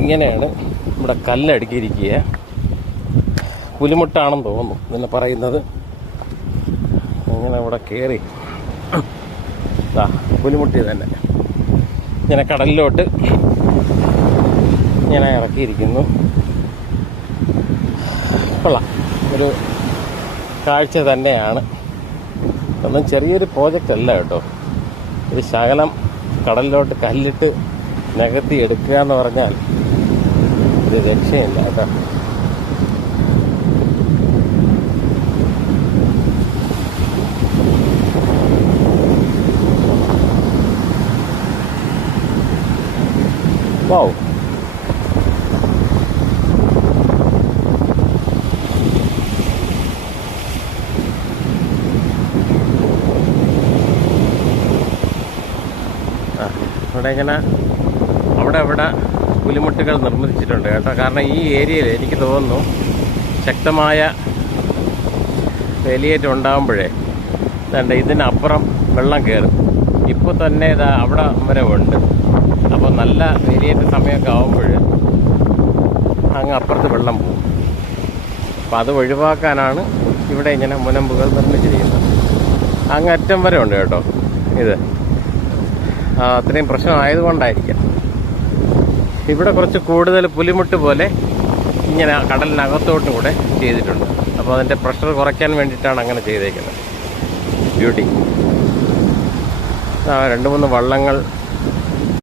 ഇങ്ങനെയാണ് ഇവിടെ കല്ലടുക്കിയിരിക്കുക. പുലിമുട്ടാണെന്ന് തോന്നുന്നു ഇതിനെ പറയുന്നത്. ഇങ്ങനെ ഇവിടെ കയറി പുലിമുട്ടി തന്നെ ഇങ്ങനെ കടലിലോട്ട് ഇങ്ങനെ ഇറക്കിയിരിക്കുന്നു. കൊള്ളാം, ഒരു കാഴ്ച തന്നെയാണ്. ഒന്നും ചെറിയൊരു പ്രോജക്റ്റ് അല്ല കേട്ടോ. ഒരു ശകലം കടലിലോട്ട് കല്ലിട്ട് നികത്തി എടുക്കുക എന്ന് പറഞ്ഞാൽ ഒരു രക്ഷയില്ല കേട്ടോ. വൗ, ഇവിടെ ഇങ്ങനെ അവിടെ പുലിമുട്ടുകൾ നിർമ്മിച്ചിട്ടുണ്ട് കേട്ടോ. കാരണം ഈ ഏരിയയിൽ എനിക്ക് തോന്നുന്നു ശക്തമായ വേലിയേറ്റം ഉണ്ടാകുമ്പോഴേ ഇതിനപ്പുറം വെള്ളം കയറും. ഇപ്പോൾ തന്നെ ഇതാ അവിടെ വരെ ഉണ്ട്. അപ്പോൾ നല്ല വേലിയേറ്റ സമയമൊക്കെ ആകുമ്പോൾ അങ്ങ് അപ്പുറത്ത് വെള്ളം പോകും. അപ്പോൾ അത് ഒഴിവാക്കാനാണ് ഇവിടെ ഇങ്ങനെ മുനമ്പുകൾ നിർമ്മിച്ചിരിക്കുന്നത്. അങ്ങ് അറ്റം വരെ ഉണ്ട് കേട്ടോ. ഇത് അത്രയും പ്രശ്നമായതുകൊണ്ടായിരിക്കാം. ഇവിടെ കുറച്ച് കൂടുതൽ പുലിമുട്ട് പോലെ ഇങ്ങനെ കടലിനകത്തോട്ടും കൂടെ ചെയ്തിട്ടുണ്ട്. അപ്പോൾ അതിൻ്റെ പ്രഷർ കുറയ്ക്കാൻ വേണ്ടിയിട്ടാണ് അങ്ങനെ ചെയ്തേക്കുന്നത്. ബ്യൂട്ടി. 2-3 വള്ളങ്ങൾ